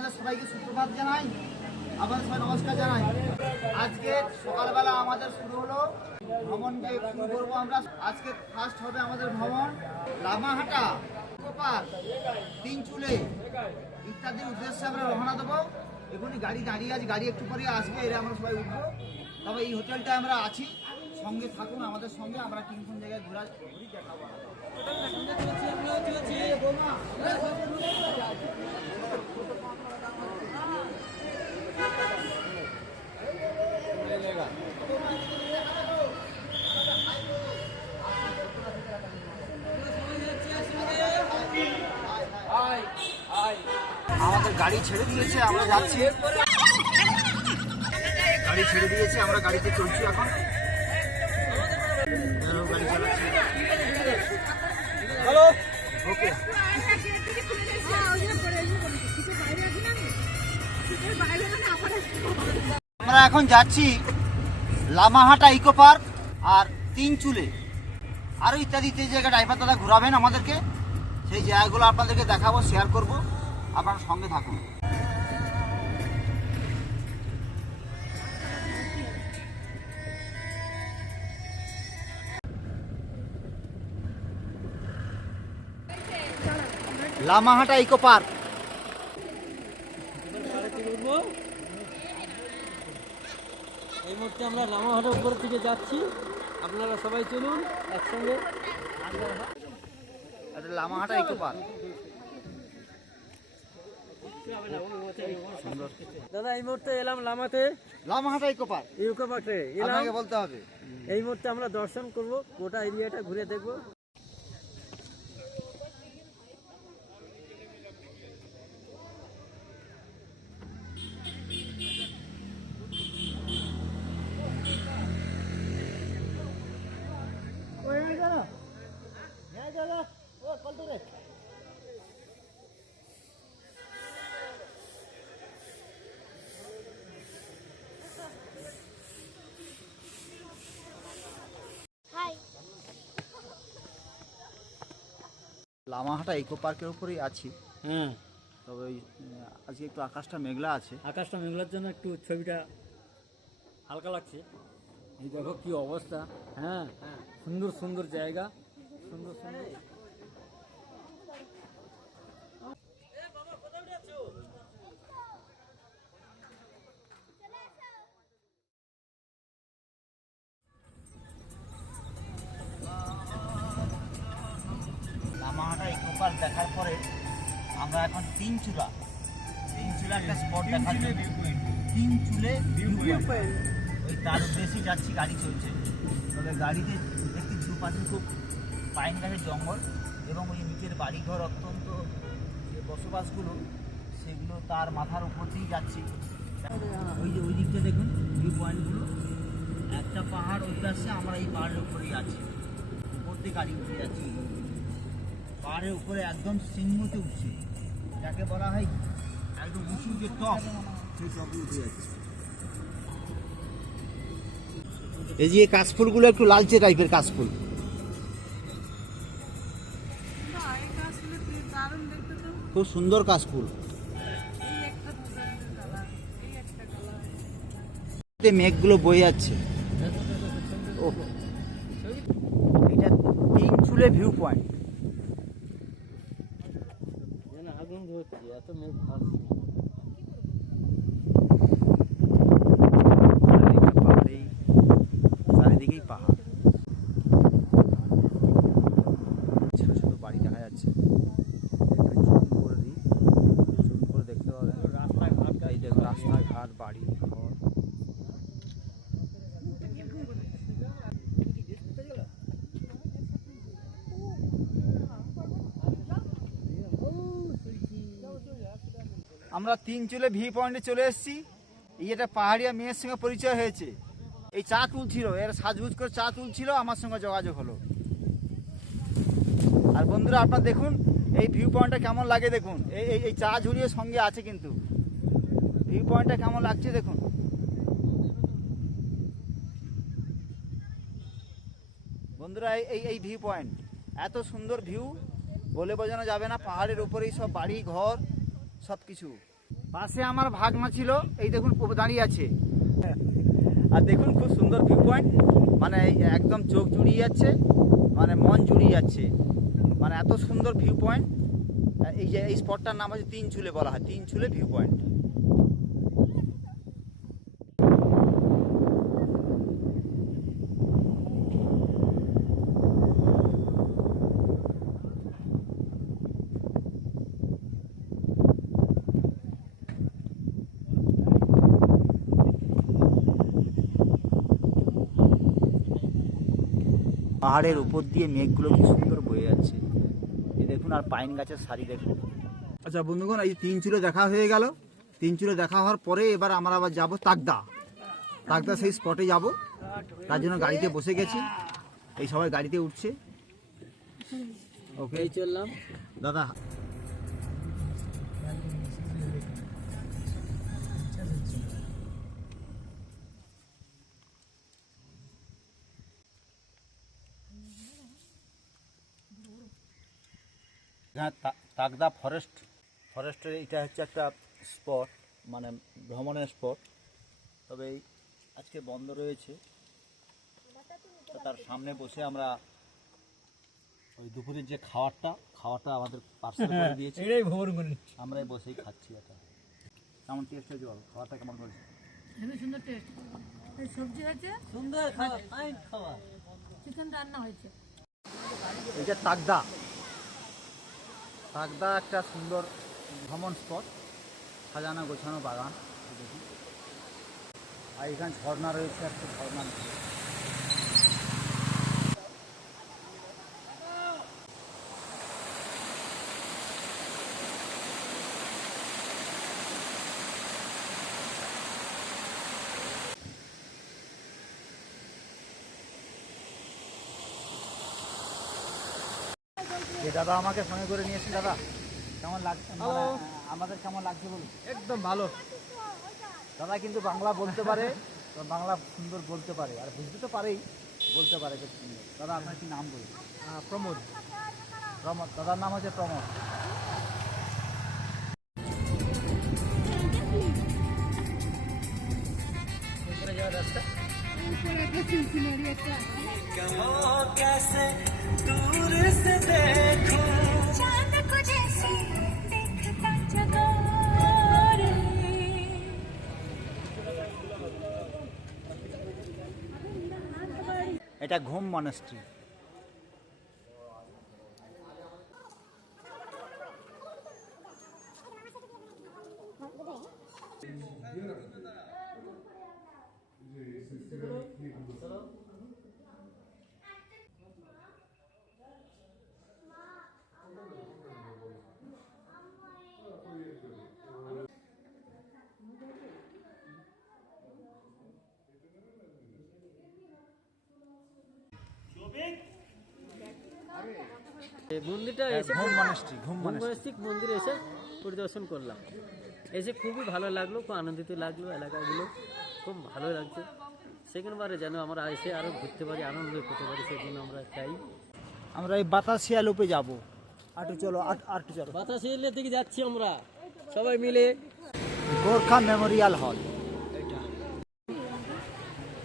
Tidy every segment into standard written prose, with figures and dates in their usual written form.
আপনাদের সবাইকে সুপ্রভাত জানাই, আপনাদের সবাই নমস্কার জানাই। আজকে সকালবেলা আমাদের শুরু হলো ভ্রমণ, যে শুরু করবো আমরা। আজকে ফার্স্ট হবে আমাদের ভ্রমণ লামাহাটা, কোপার, তিনচুলে ইত্যাদির উদ্দেশ্যে আমরা রওনা দেবো। এখনই গাড়ি দাঁড়িয়ে আছে, গাড়ি একটু পরে আসবে, এরা আমরা সবাই উঠবো। তবে এই হোটেলটায় আমরা আছি, সঙ্গে থাকুন আমাদের সঙ্গে। আমরা কোন কোন জায়গায় ঘোরা ঘুরি দেখাবো। আমাদের গাড়ি ছেড়ে দিয়েছে, আমরা যাচ্ছি। গাড়ি ছেড়ে দিয়েছে, আমরা গাড়িতে চলছি এখন। গাড়ি চালাচ্ছি। হ্যালো, ওকে। আমরা এখন যাচ্ছি লামাহাটা ইকো পার্ক আর তিনচুলে, আরও ইত্যাদি ইত্যাদি জায়গা ড্রাইভার দাদা ঘোরাবেন আমাদেরকে। সেই জায়গাগুলো আপনাদেরকে দেখাবো, শেয়ার করব, আপনারা সঙ্গে থাকুন। Lamahata eco park. এই মুহূর্তে আমরা লামাহাটার উপর থেকে যাচ্ছি, আপনারা সবাই চলুন একসঙ্গে। লামাহাটা ইকো পার্ক দাদা এই মুহূর্তে এলাম লামাহাটা ইকো পার্ক ইকো পার্কে এলাম। আপনাকে বলতে হবে। এই মুহূর্তে আমরা দর্শন করব, গোটা এরিয়াটা ঘুরে দেখব। লামাহাটা ইকো পার্কের উপরেই আছি। হ্যাঁ, তবে আজকে একটু আকাশটা মেঘলা আছে। আকাশটা মেঘলার জন্য একটু ছবিটা হালকা লাগছে। এই দেখো কি অবস্থা। হ্যাঁ, সুন্দর সুন্দর জায়গা, সুন্দর সুন্দর। লামাহাটা ইকো পার্ক দেখার পরে আমরা এখন তিনচুলা একটা স্পট দেখার জন্য তিনচুলে ভিউ পয়েন্ট, ওই তার উদ্দেশ্যেই যাচ্ছি। গাড়ি চলছে, তবে গাড়িতে দেখছি দুপাশে খুব পাইন গাছের জঙ্গল এবং ওই নিচের বাড়িঘর, অত্যন্ত যে বসবাসগুলো, সেগুলো তার মাথার উপর দিয়েই যাচ্ছি। ওই যে ওই দিকটা দেখুন ভিউ পয়েন্টগুলো, একটা পাহাড় ওই পাশে, আমরা এই পাহাড়ের উপরেই আছি। উপর দিয়ে গাড়ি উঠে যাচ্ছি, পাহাড়ের উপরে একদম সিংহতে উঠছে, যাকে বলা হয় একদম উঁচু যে টপ, সেই টপে উঠে যাচ্ছে। এই যে কাশফুলগুলো একটু লালচে টাইপের কাশফুল। খুব সুন্দর কাশফুল। মেঘগুলো বয়ে যাচ্ছে। ও, এটা তিনচুলে ভিউ পয়েন্ট। আগুন ধরছে, এত মেঘ ভাসছে। চারিদিকেই পাহাড়, ছোট ছোট বাড়ি দেখা যাচ্ছে। জুম করে দিই, জুম করে দেখতে পাবেন রাস্তাঘাট, এই দেখুন রাস্তাঘাট, বাড়ি ঘর। আমরা তিনচুলে ভিউ পয়েন্টে চলে এসেছি। এই একটা পাহাড়িয়া মেয়ের সঙ্গে পরিচয় হয়েছে, এই চা তুলছিল, এর সাজগুজ করে চা তুলছিল, আমার সঙ্গে যোগাযোগ হলো। আর বন্ধুরা আপনারা দেখুন এই ভিউ পয়েন্টটা কেমন লাগে, দেখুন এই এই চা ঝুড়িয়ে সঙ্গে আছে, কিন্তু ভিউ পয়েন্টটা কেমন লাগছে দেখুন। বন্ধুরা এই ভিউ পয়েন্ট, এত সুন্দর ভিউ বলে বোঝানো যাবে না। পাহাড়ের উপরেই সব বাড়ি ঘর, সব কিছু। পাশে আমার ভাগনা ছিল, এই দেখুন দাঁড়িয়ে আছে। আর দেখুন খুব সুন্দর ভিউ পয়েন্ট, মানে একদম চোখ জুড়িয়ে যাচ্ছে, মানে মন জুড়িয়ে যাচ্ছে, মানে এত সুন্দর ভিউ পয়েন্ট। এই যে এই স্পটটার নাম হচ্ছে তিনচুলে বলা হয়, তিনচুলে ভিউ পয়েন্ট। পাহাড়ের উপর দিয়ে মেঘগুলো কি সুন্দর বয়ে যাচ্ছে, এই দেখুন, আর পাইন গাছের সারি দেখুন। আচ্ছা বন্ধুগণ, এই তিনচুলে দেখা হয়ে গেল। তিনচুলে দেখা হওয়ার পরে এবার আমরা আবার যাব তাকদা। তাকদা সেই স্পটে যাব, তার জন্য গাড়িতে বসে গেছি, এই সবাই গাড়িতে উঠছে। ওকে চললাম দাদা। তাকদা ফরেস্টের এটা হচ্ছে একটা স্পট, মানে ভ্রমণের স্পট। তবে আজকে বন্ধ রয়েছে, তো তার সামনে বসে আমরা ওই দুপুরের যে খাওয়াটা আমাদের পার্সেল করে দিয়েছে, এটাই ভ্রমণ করে আমরাই বসেই খাচ্ছি। এটা কেমন টেস্ট হয়েছে বলো, খাওয়াটা কেমন করেছে? হেবি সুন্দর টেস্ট। এই সবজি আছে, সুন্দর খাওয়া। চিকেন রান্না হয়েছে। এটা তাকদা একটা সুন্দর ভ্রমণ স্পট, সাজানো গোছানো বাগান দেখি। আর এখানে ঝর্ণা রয়েছে, একটা ঝর্ণা। যে দাদা আমাকে সঙ্গে করে নিয়েছেন, দাদা কেমন লাগছে, মানে আমাদের কেমন লাগছে বলুন? একদম ভালো। দাদা কিন্তু বাংলা বলতে পারে, তো বাংলা সুন্দর বলতে পারে, আর বুঝতে তো পারেই, বলতে পারে খুব সুন্দর। দাদা আপনার কি নাম বলুন? প্রমোদ। দাদার নাম হচ্ছে প্রমোদ। উপরে যাওয়ার রাস্তা। এটা ঘুম মনাস্ট্রি। এই মন্দিরটা এসে ঘুম মনাস্ট্রি, ঘুম মনাস্ট্রি। মনস্তিক মন্দিরে এসে পরিদর্শন করলাম, এসে খুবই ভালো লাগলো, খুব আনন্দিত লাগলো। এলাকাগুলো খুব ভালো লাগছে। সেকেন্ডবারে যেন আমরা এসে আরও ঘুরতে পারি, আনন্দ করতে পারি, সেই জন্য আমরা চাই। আমরা এই বাতাসিয়া লুপে যাবো। আটু চলো, আটু চলো। বাতাস এলের দিকে যাচ্ছি আমরা সবাই মিলে। গোর্খা মেমোরিয়াল হল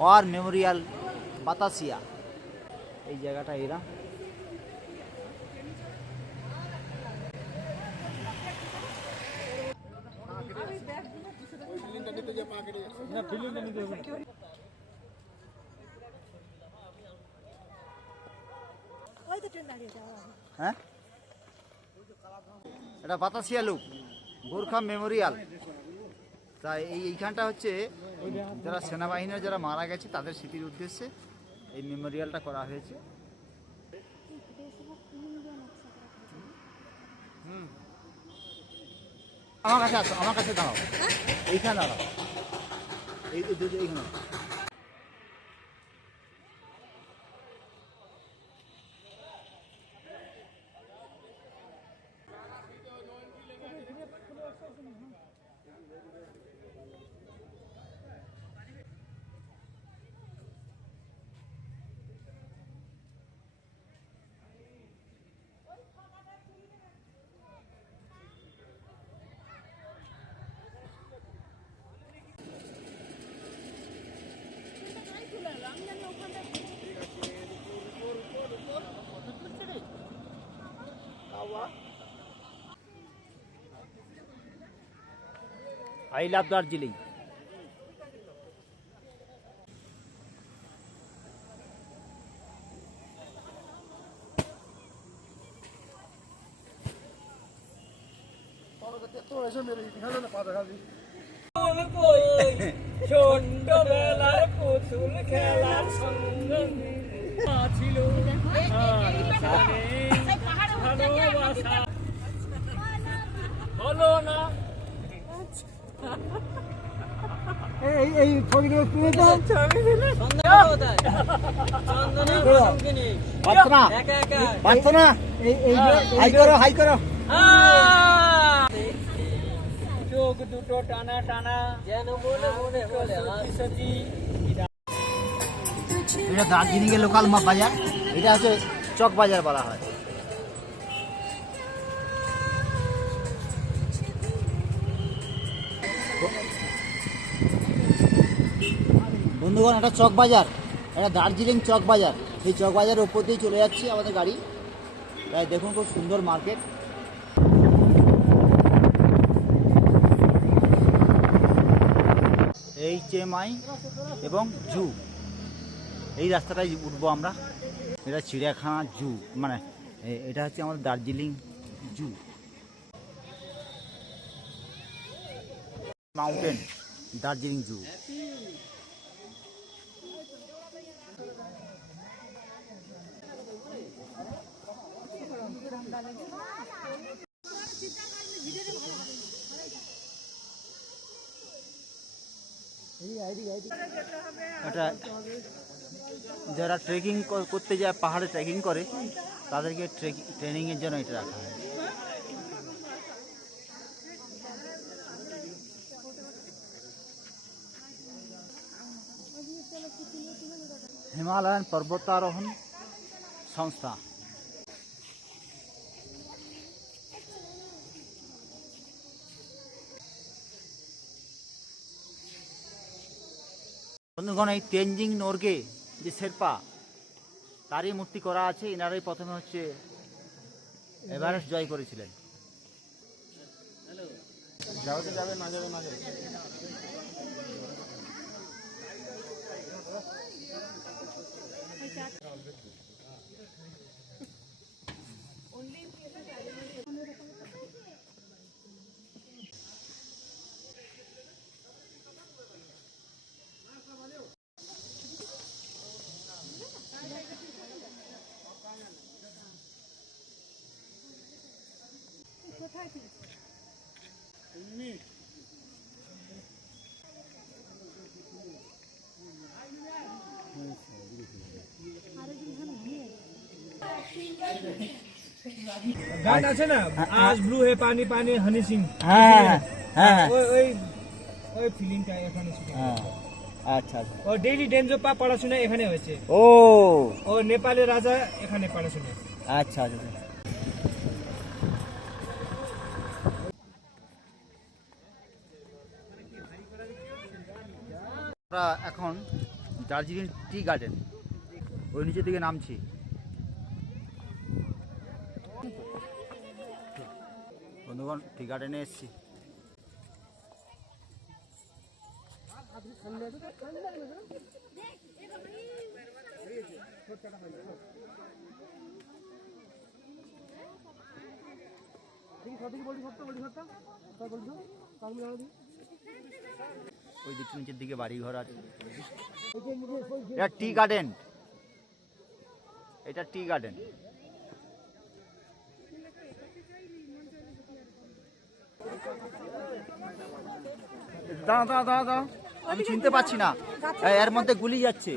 ওয়ার মেমোরিয়াল বাতাসিয়া, এই জায়গাটা এরা। হ্যাঁ, এটা বাতাসিয়া লুপ, গোর্খা মেমোরিয়াল। তাই এইখানটা হচ্ছে যারা সেনাবাহিনীর যারা মারা গেছে তাদের স্মৃতির উদ্দেশ্যে এই মেমোরিয়ালটা করা হয়েছে। আমার কাছে আসো, আমার কাছে দাঁড়াও, এইখানে দাঁড়াও, এইখানে। I love Darjeeling. ছোটবেলার পুতুল খেলার সঙ্গ ছিল ভালোবাসা হলো না। এই ছবিগুলো তুলে দাও। পারতো না, হাই করো হাই করো। চোখ দুটো টানা টানা যেন বলে মনে বলে সত্যি। এটা দার্জিলিং এর লোকাল বাজার, এটা হচ্ছে চক বাজার বলা হয়। বন্ধুগণ, এটা চক বাজার, এটা দার্জিলিং চক বাজার। সেই চক বাজারের উপর দিয়ে চলে যাচ্ছি আমাদের গাড়ি। তাই দেখুন খুব সুন্দর মার্কেট। HMI এবং জু, এই রাস্তাটায় উঠবো আমরা। এটা চিড়িয়াখানা জু, মানে এটা হচ্ছে আমাদের দার্জিলিং জু। মাউন্টেন দার্জিলিং জু। এটা যারা ট্রেকিং করতে যায়, পাহাড়ে ট্রেকিং করে, তাদেরকে ট্রেনিংয়ের জন্য এটা রাখা হয়। হিমালয়ান পর্বতারোহণ সংস্থা। বন্ধুগণ, এই তেনজিং নোরগে যে শেরপা, তারই মূর্তি করা আছে। এনারাই প্রথমে হচ্ছে এভারেস্ট জয় করেছিলেন। যাবে না যাবে না যাবে। গান আছে না, আজ ব্লু হে পানি পানি হানি সিং। হ্যাঁ হ্যাঁ, ওই ফিলিংটা এখানে শুনে। আচ্ছা আচ্ছা। ও ডেইলি ডেনজোপা পড়াশোনা এখানে হয়েছে। ও নেপালের রাজা এখানে পড়াশোনা। আচ্ছা আচ্ছা। আমরা এখন দার্জিলিং টি গার্ডেন, ওই নিচের দিকে নামছি। বন্ধুগণ, টি গার্ডেনে এসেছি। ওই দিক নিচের দিকে বাড়ি ঘর আছে। এটা টি গার্ডেন, এটা টি গার্ডেন। দাঁড়া দাঁড়া দাঁড়া দাঁড়া, আমি চিনতে পারছি না। এর মধ্যে গুলি যাচ্ছে,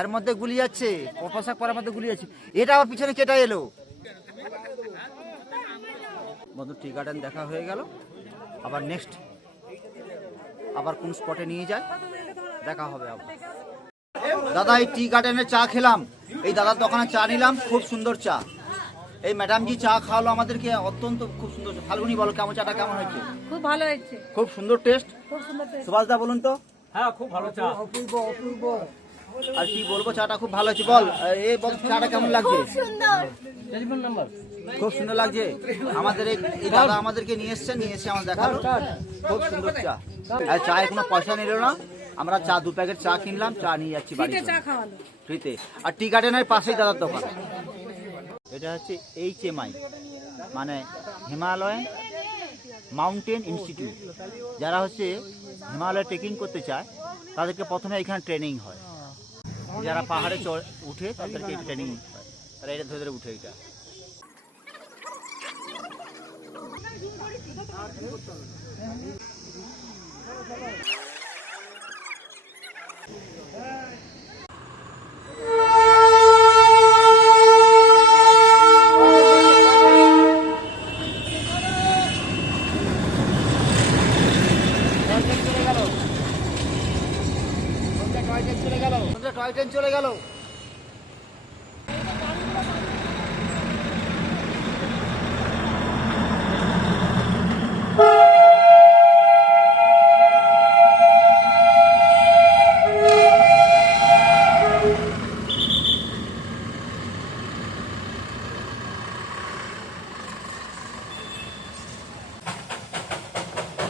এর মধ্যে গুলি যাচ্ছে, পোশাক পরার মধ্যে গুলি যাচ্ছে। এটা আবার পিছনে কেটে এলো। বন্ধু, টি গার্ডেন দেখা হয়ে গেল। আবার নেক্সট আবার কোন স্পটে নিয়ে যায় দেখা হবে আবার। দাদা, এই টি গার্ডেনে চা খেলাম, এই দাদার দোকানে চা নিলাম, খুব সুন্দর চা। এই ম্যাডামজি চা খাওয়ালো আমাদেরকে, অত্যন্ত খুব সুন্দর। ফাল্গুনি, বলো কেমন চাটা কেমন হয়েছে? খুব ভালো হয়েছে, খুব সুন্দর টেস্ট। খুব সুন্দর টেস্ট। সুভাষ দা বলুন তো। হ্যাঁ, খুব ভালো চা। আর কি বলবো, চাটা খুব ভালো হয়েছে। বল, এই বল চাটা কেমন লাগছে? সুন্দর। টেলিফোন নাম্বার খুব সুন্দর লাগছে। আমাদের এই দাদা আমাদেরকে নিয়ে এসে আমাদের দেখালো খুব সুন্দর চা। আর চায়ের কোনো পয়সা নিল না, আমরা চা 2 প্যাকেট চা কিনলাম, চা নিয়ে যাচ্ছি বাড়ি ফ্রিতে। আর টি গার্ডেনের পাশেই দাদার দোকান। এটা হচ্ছে HMI মানে হিমালয়ান মাউন্টেন ইনস্টিটিউট। যারা হচ্ছে হিমালয় ট্রেকিং করতে চায় তাদেরকে প্রথমে এখানে ট্রেনিং হয়। যারা পাহাড়ে উঠে তাদেরকে ট্রেনিং হয়, তারা এটা ধরে ধরে উঠে। এটা টয় ট্রেন চলে গেল।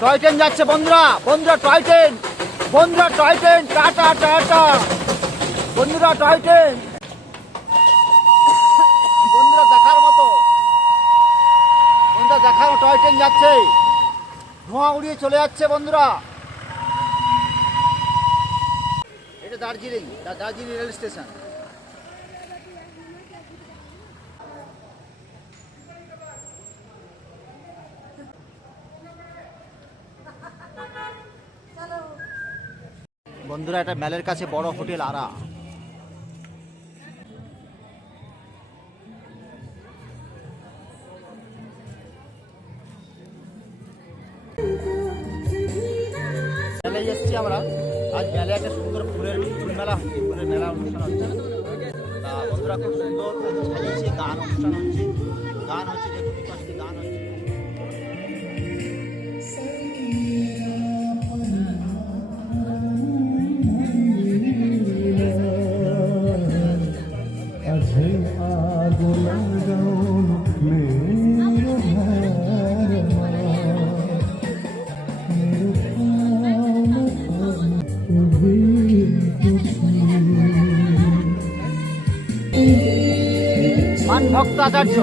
টয় ট্রেন যাচ্ছে বন্ধুরা, toy train, toy train, tata tata বন্ধুরা, টয় ট্রেন বন্ধুরা দেখার মতো, টয় ট্রেন যাচ্ছে, ধোঁয়া উড়িয়ে চলে যাচ্ছে বন্ধুরা। এটা দার্জিলিং রেল স্টেশন। বন্ধুরা এটা মেলের কাছে বড় হোটেল আরা। মেলায় এসেছি আমরা, আজ মেলায় একটা সুন্দর ফুলের মেলা হচ্ছে, ফুলের মেলা অনুষ্ঠান হচ্ছে। তা বন্ধুরা খুব সুন্দর সাজিয়েছে, গান অনুষ্ঠান হচ্ছে, গান হচ্ছে, দেখুন পাশে গান হচ্ছে। মান ভক্ত আচার্য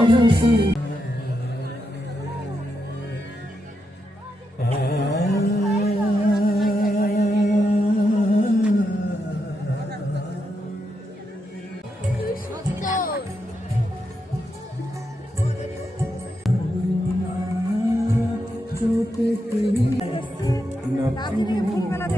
मेला